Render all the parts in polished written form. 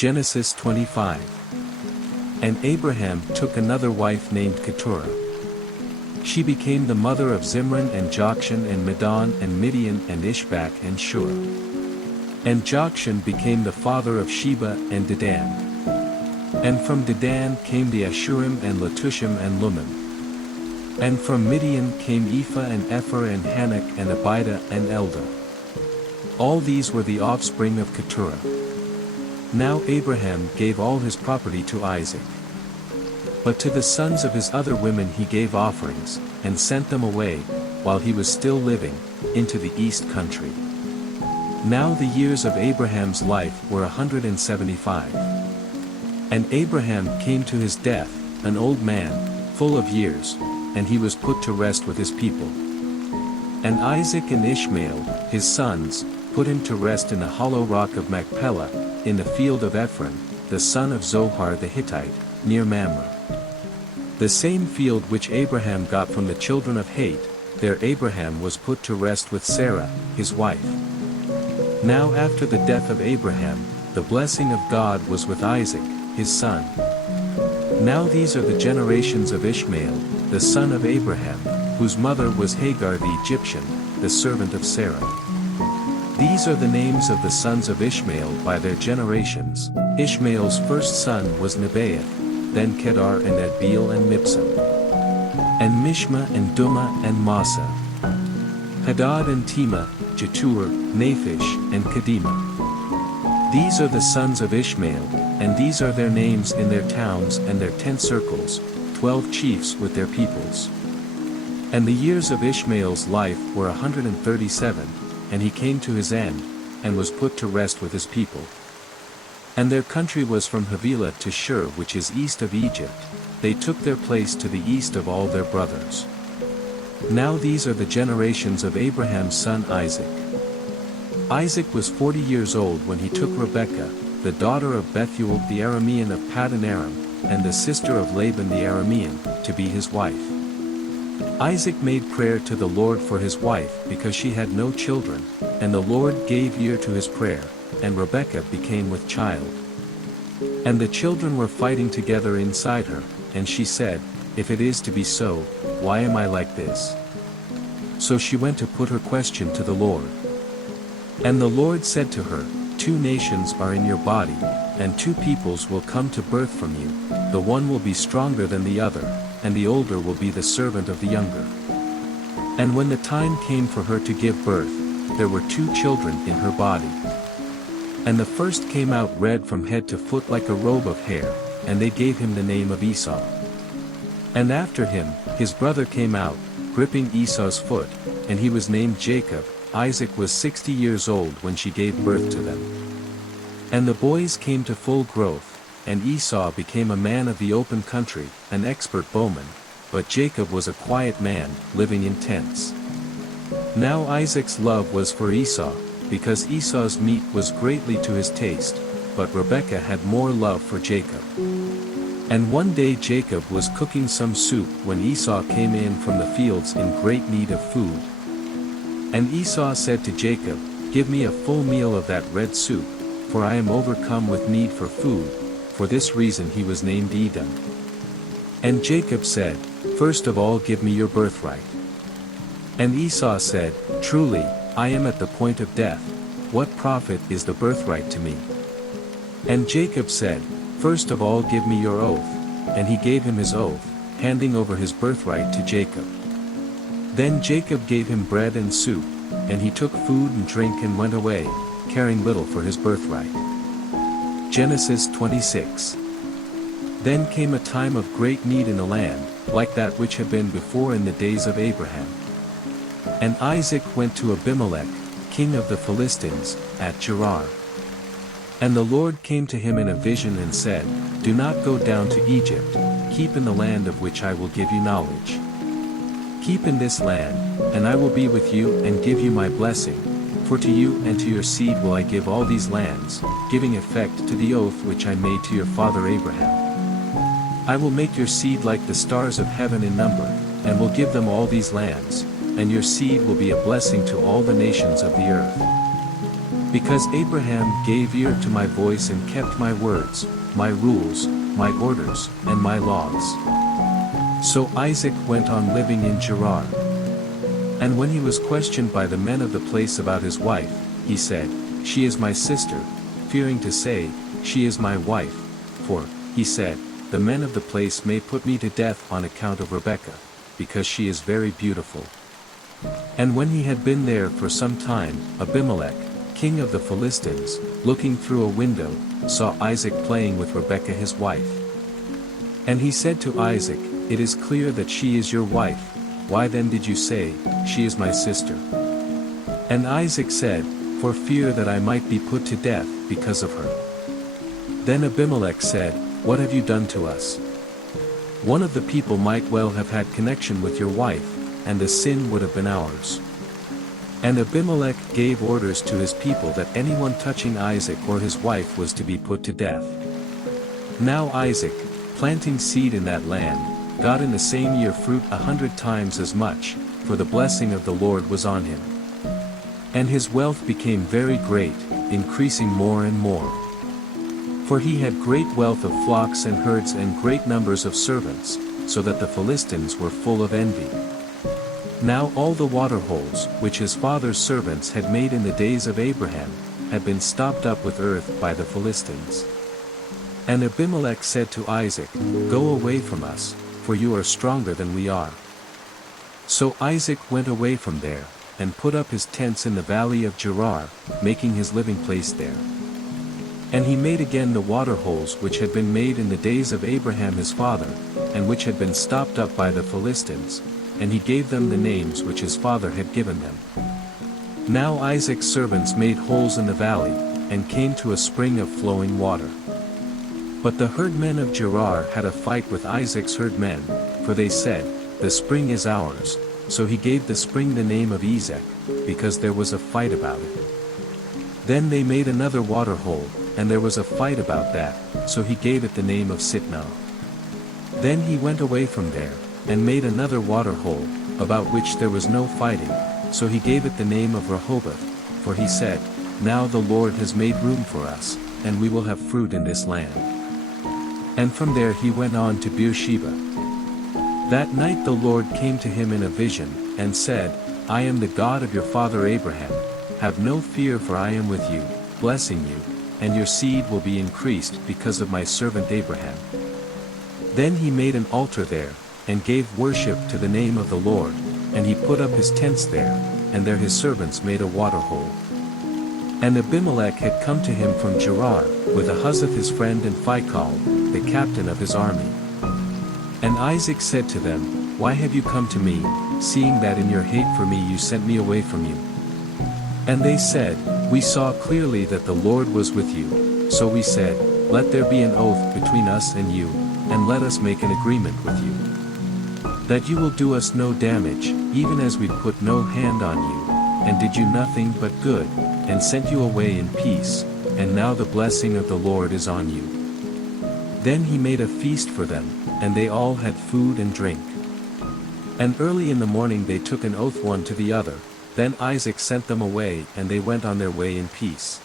Genesis 25. And Abraham took another wife named Keturah. She became the mother of Zimran and Jokshan and Medan and Midian and Ishbak and Shur. And Jokshan became the father of Sheba and Dedan. And from Dedan came the Ashurim and Letushim and Lumim. And from Midian came Ephah and Epher and Hanak and Abida and Eldah. All these were the offspring of Keturah. Now Abraham gave all his property to Isaac. But to the sons of his other women he gave offerings, and sent them away, while he was still living, into the east country. Now the years of Abraham's life were 175. And Abraham came to his death, an old man, full of years, and he was put to rest with his people. And Isaac and Ishmael, his sons, put him to rest in the hollow rock of Machpelah, in the field of Ephron, the son of Zohar the Hittite, near Mamre. The same field which Abraham got from the children of Het, there Abraham was put to rest with Sarah, his wife. Now after the death of Abraham, the blessing of God was with Isaac, his son. Now these are the generations of Ishmael, the son of Abraham, whose mother was Hagar the Egyptian, the servant of Sarah. These are the names of the sons of Ishmael by their generations. Ishmael's first son was Nebaioth, then Kedar and Adbeel and Mibsam. And Mishma and Dumah and Massa. Hadad and Tema, Jetur, Naphish, and Kedemah. These are the sons of Ishmael, and these are their names in their towns and their 10 circles, 12 chiefs with their peoples. And the years of Ishmael's life were 137, and he came to his end, and was put to rest with his people. And their country was from Havilah to Shur, which is east of Egypt. They took their place to the east of all their brothers. Now these are the generations of Abraham's son Isaac. Isaac was 40 years old when he took Rebekah, the daughter of Bethuel the Aramean of Paddan Aram, and the sister of Laban the Aramean, to be his wife. Isaac made prayer to the Lord for his wife because she had no children, and the Lord gave ear to his prayer, and Rebekah became with child. And the children were fighting together inside her, and she said, "If it is to be so, why am I like this?" So she went to put her question to the Lord. And the Lord said to her, "2 nations are in your body, and 2 peoples will come to birth from you, the one will be stronger than the other, and the older will be the servant of the younger." And when the time came for her to give birth, there were 2 children in her body. And the first came out red from head to foot like a robe of hair, and they gave him the name of Esau. And after him, his brother came out, gripping Esau's foot, and he was named Jacob. Isaac was 60 years old when she gave birth to them. And the boys came to full growth, and Esau became a man of the open country, an expert bowman, but Jacob was a quiet man, living in tents. Now Isaac's love was for Esau, because Esau's meat was greatly to his taste, but Rebekah had more love for Jacob. And one day Jacob was cooking some soup when Esau came in from the fields in great need of food. And Esau said to Jacob, "Give me a full meal of that red soup, for I am overcome with need for food." For this reason he was named Edom. And Jacob said, "First of all give me your birthright." And Esau said, "Truly, I am at the point of death. What profit is the birthright to me?" And Jacob said, "First of all give me your oath." And he gave him his oath, handing over his birthright to Jacob. Then Jacob gave him bread and soup, and he took food and drink and went away, caring little for his birthright. Genesis 26. Then came a time of great need in the land, like that which had been before in the days of Abraham. And Isaac went to Abimelech, king of the Philistines, at Gerar. And the Lord came to him in a vision and said, "Do not go down to Egypt, keep in the land of which I will give you knowledge. Keep in this land, and I will be with you and give you my blessing, for to you and to your seed will I give all these lands, giving effect to the oath which I made to your father Abraham. I will make your seed like the stars of heaven in number, and will give them all these lands, and your seed will be a blessing to all the nations of the earth. Because Abraham gave ear to my voice and kept my words, my rules, my orders, and my laws. So Isaac went on living in Gerar. And when he was questioned by the men of the place about his wife, he said, "She is my sister," fearing to say, "She is my wife," for, he said, "The men of the place may put me to death on account of Rebekah, because she is very beautiful." And when he had been there for some time, Abimelech, king of the Philistines, looking through a window, saw Isaac playing with Rebekah his wife. And he said to Isaac, "It is clear that she is your wife, why then did you say, 'She is my sister'?" And Isaac said, "For fear that I might be put to death because of her." Then Abimelech said, "What have you done to us? One of the people might well have had connection with your wife, and the sin would have been ours." And Abimelech gave orders to his people that anyone touching Isaac or his wife was to be put to death. Now Isaac, planting seed in that land, got in the same year fruit 100 times as much, for the blessing of the Lord was on him. And his wealth became very great, increasing more and more. For he had great wealth of flocks and herds and great numbers of servants, so that the Philistines were full of envy. Now all the water holes, which his father's servants had made in the days of Abraham, had been stopped up with earth by the Philistines. And Abimelech said to Isaac, "Go away from us, for you are stronger than we are." So Isaac went away from there, and put up his tents in the valley of Gerar, making his living place there. And he made again the water holes which had been made in the days of Abraham his father, and which had been stopped up by the Philistines, and he gave them the names which his father had given them. Now Isaac's servants made holes in the valley, and came to a spring of flowing water. But the herdmen of Gerar had a fight with Isaac's herdmen, for they said, "The spring is ours," so he gave the spring the name of Esau, because there was a fight about it. Then they made another water hole, and there was a fight about that, so he gave it the name of Sitnah. Then he went away from there, and made another water hole, about which there was no fighting, so he gave it the name of Rehoboth, for he said, "Now the Lord has made room for us, and we will have fruit in this land." And from there he went on to Beersheba. That night the Lord came to him in a vision, and said, "I am the God of your father Abraham, have no fear for I am with you, blessing you, and your seed will be increased because of my servant Abraham." Then he made an altar there, and gave worship to the name of the Lord, and he put up his tents there, and there his servants made a water hole. And Abimelech had come to him from Gerar, with Ahuzzath his friend and Phicol, the captain of his army. And Isaac said to them, "Why have you come to me, seeing that in your hate for me you sent me away from you?" And they said, "We saw clearly that the Lord was with you, so we said, 'Let there be an oath between us and you, and let us make an agreement with you, that you will do us no damage, even as we put no hand on you, and did you nothing but good, and sent you away in peace, and now the blessing of the Lord is on you.'" Then he made a feast for them, and they all had food and drink. And early in the morning they took an oath one to the other, then Isaac sent them away and they went on their way in peace.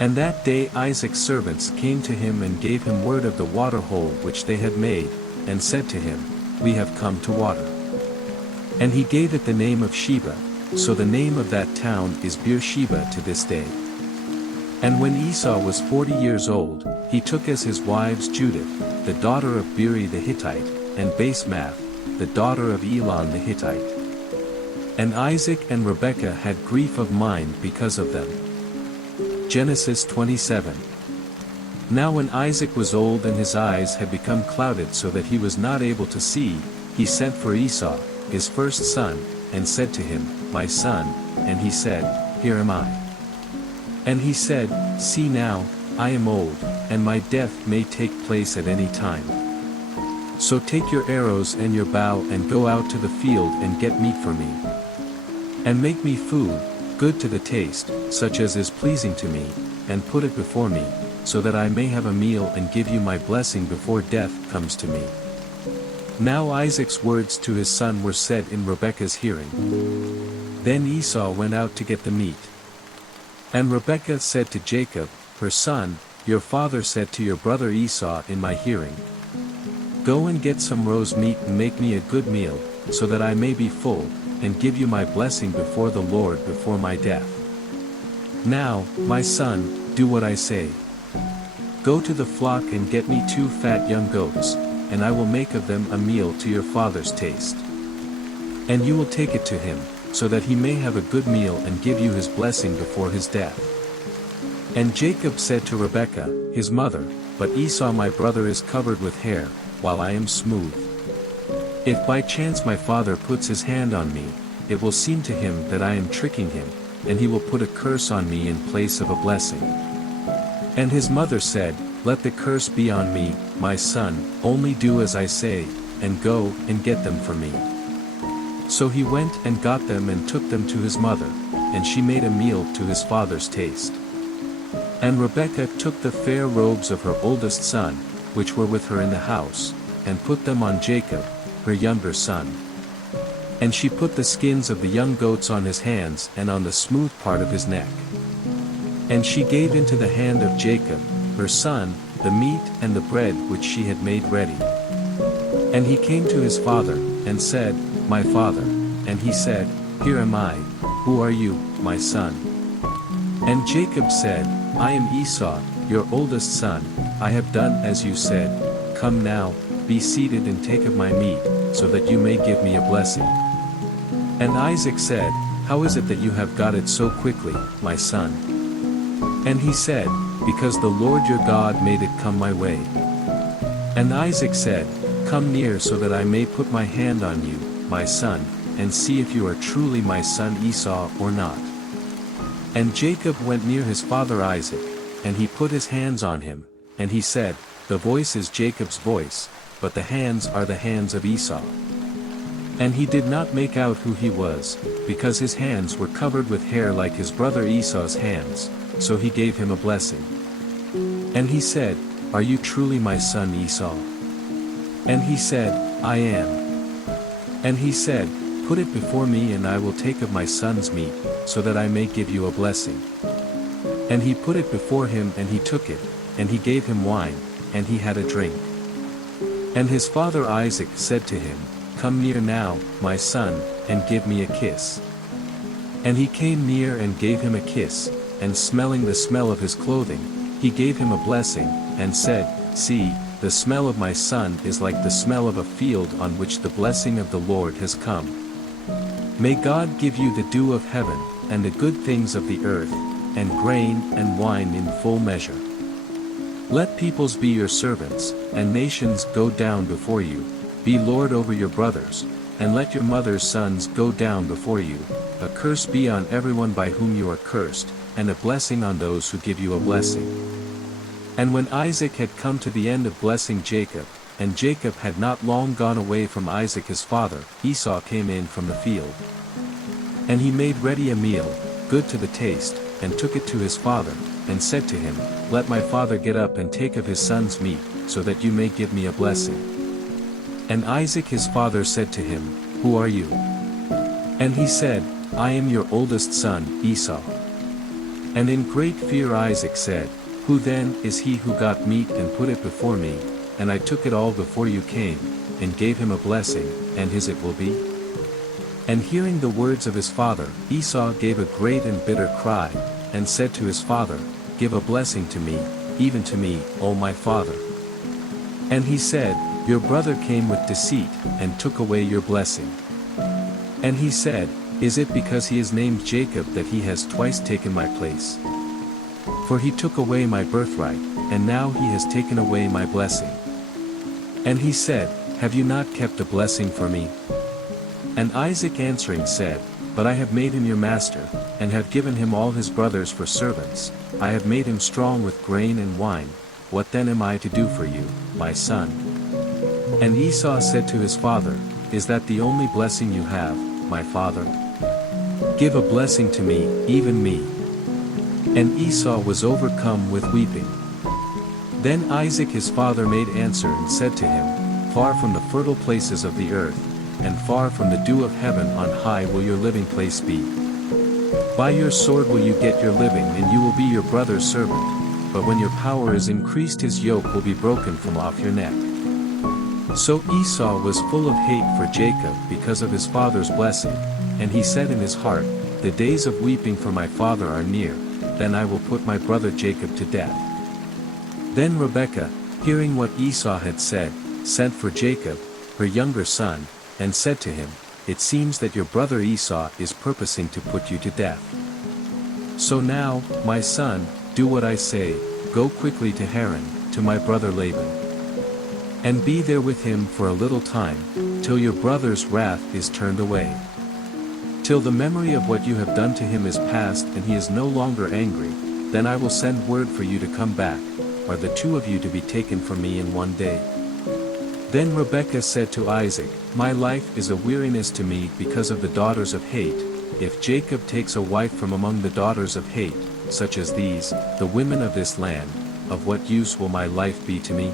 And that day Isaac's servants came to him and gave him word of the water hole which they had made, and said to him, "We have come to water." And he gave it the name of Sheba, so the name of that town is Beersheba to this day. And when Esau was 40 years old, he took as his wives Judith, the daughter of Beeri the Hittite, and Basemath, the daughter of Elon the Hittite. And Isaac and Rebekah had grief of mind because of them. Genesis 27. Now when Isaac was old and his eyes had become clouded so that he was not able to see, he sent for Esau, his first son, and said to him, "My son," and he said, "Here am I." And he said, "See now, I am old, and my death may take place at any time. So take your arrows and your bow and go out to the field and get meat for me. And make me food, good to the taste, such as is pleasing to me, and put it before me, so that I may have a meal and give you my blessing before death comes to me." Now Isaac's words to his son were said in Rebekah's hearing. Then Esau went out to get the meat. And Rebekah said to Jacob, her son, your father said to your brother Esau in my hearing, go and get some roast meat and make me a good meal, so that I may be full, and give you my blessing before the Lord before my death. Now, my son, do what I say. Go to the flock and get me 2 fat young goats, and I will make of them a meal to your father's taste. And you will take it to him, so that he may have a good meal and give you his blessing before his death. And Jacob said to Rebekah, his mother, but Esau my brother is covered with hair, while I am smooth. If by chance my father puts his hand on me, it will seem to him that I am tricking him, and he will put a curse on me in place of a blessing. And his mother said, let the curse be on me, my son, only do as I say, and go and get them for me. So he went and got them and took them to his mother, and she made a meal to his father's taste. And Rebekah took the fair robes of her oldest son, which were with her in the house, and put them on Jacob, her younger son. And she put the skins of the young goats on his hands and on the smooth part of his neck. And she gave into the hand of Jacob, her son, the meat and the bread which she had made ready. And he came to his father, and said, my father. And he said, here am I, who are you, my son? And Jacob said, I am Esau, your oldest son, I have done as you said, come now, be seated and take of my meat, so that you may give me a blessing. And Isaac said, how is it that you have got it so quickly, my son? And he said, because the Lord your God made it come my way. And Isaac said, come near so that I may put my hand on you, my son, and see if you are truly my son Esau or not. And Jacob went near his father Isaac, and he put his hands on him, and he said, the voice is Jacob's voice, but the hands are the hands of Esau. And he did not make out who he was, because his hands were covered with hair like his brother Esau's hands, so he gave him a blessing. And he said, are you truly my son Esau? And he said, I am. And he said, put it before me and I will take of my son's meat, so that I may give you a blessing. And he put it before him and he took it, and he gave him wine, and he had a drink. And his father Isaac said to him, come near now, my son, and give me a kiss. And he came near and gave him a kiss, and smelling the smell of his clothing, he gave him a blessing, and said, see, the smell of my son is like the smell of a field on which the blessing of the Lord has come. May God give you the dew of heaven, and the good things of the earth, and grain and wine in full measure. Let peoples be your servants, and nations go down before you, be lord over your brothers, and let your mother's sons go down before you, a curse be on everyone by whom you are cursed, and a blessing on those who give you a blessing. And when Isaac had come to the end of blessing Jacob, and Jacob had not long gone away from Isaac his father, Esau came in from the field. And he made ready a meal, good to the taste, and took it to his father, and said to him, let my father get up and take of his son's meat, so that you may give me a blessing. And Isaac his father said to him, who are you? And he said, I am your oldest son, Esau. And in great fear Isaac said, who then is he who got meat and put it before me, and I took it all before you came, and gave him a blessing, and his it will be? And hearing the words of his father, Esau gave a great and bitter cry, and said to his father, give a blessing to me, even to me, O my father. And he said, your brother came with deceit, and took away your blessing. And he said, is it because he is named Jacob that he has twice taken my place? For he took away my birthright, and now he has taken away my blessing. And he said, have you not kept a blessing for me? And Isaac answering said, but I have made him your master, and have given him all his brothers for servants, I have made him strong with grain and wine, what then am I to do for you, my son? And Esau said to his father, is that the only blessing you have, my father? Give a blessing to me, even me. And Esau was overcome with weeping. Then Isaac his father made answer and said to him, far from the fertile places of the earth, and far from the dew of heaven on high will your living place be. By your sword will you get your living and you will be your brother's servant, but when your power is increased his yoke will be broken from off your neck. So Esau was full of hate for Jacob because of his father's blessing, and he said in his heart, "The days of weeping for my father are near, then I will put my brother Jacob to death." Then Rebekah, hearing what Esau had said, sent for Jacob, her younger son, and said to him, "It seems that your brother Esau is purposing to put you to death. So now, my son, do what I say, go quickly to Haran, to my brother Laban. And be there with him for a little time, till your brother's wrath is turned away. Till the memory of what you have done to him is past and he is no longer angry, then I will send word for you to come back, or the two of you to be taken from me in one day." Then Rebekah said to Isaac, "My life is a weariness to me because of the daughters of hate. If Jacob takes a wife from among the daughters of hate, such as these, the women of this land, of what use will my life be to me?"